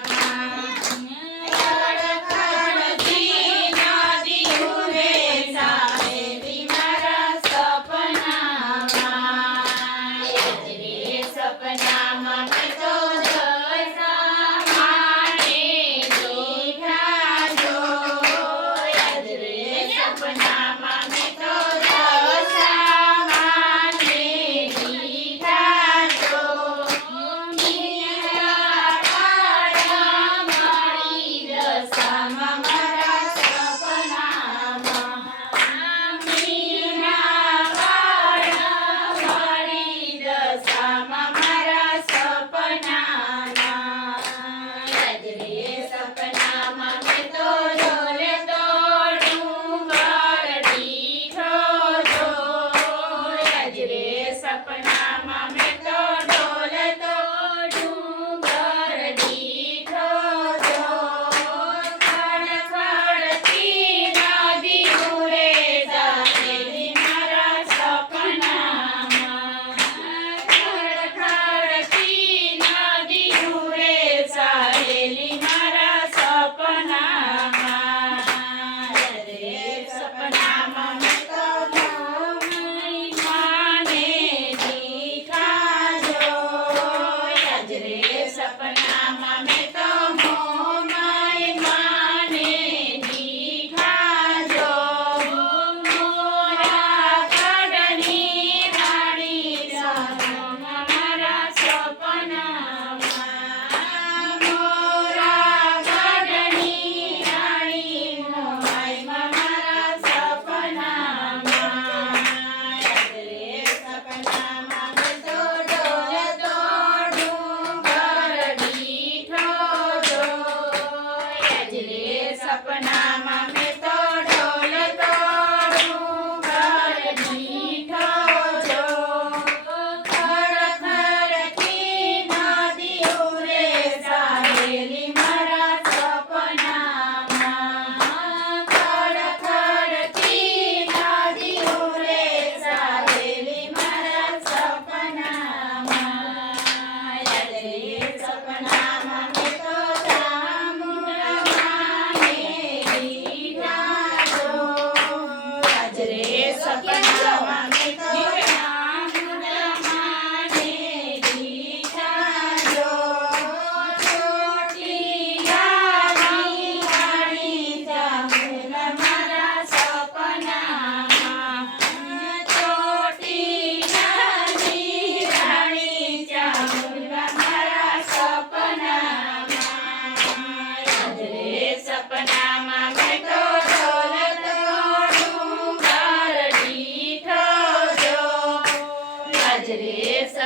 Thank you. but now banana, mamita. सपना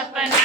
தகப்பன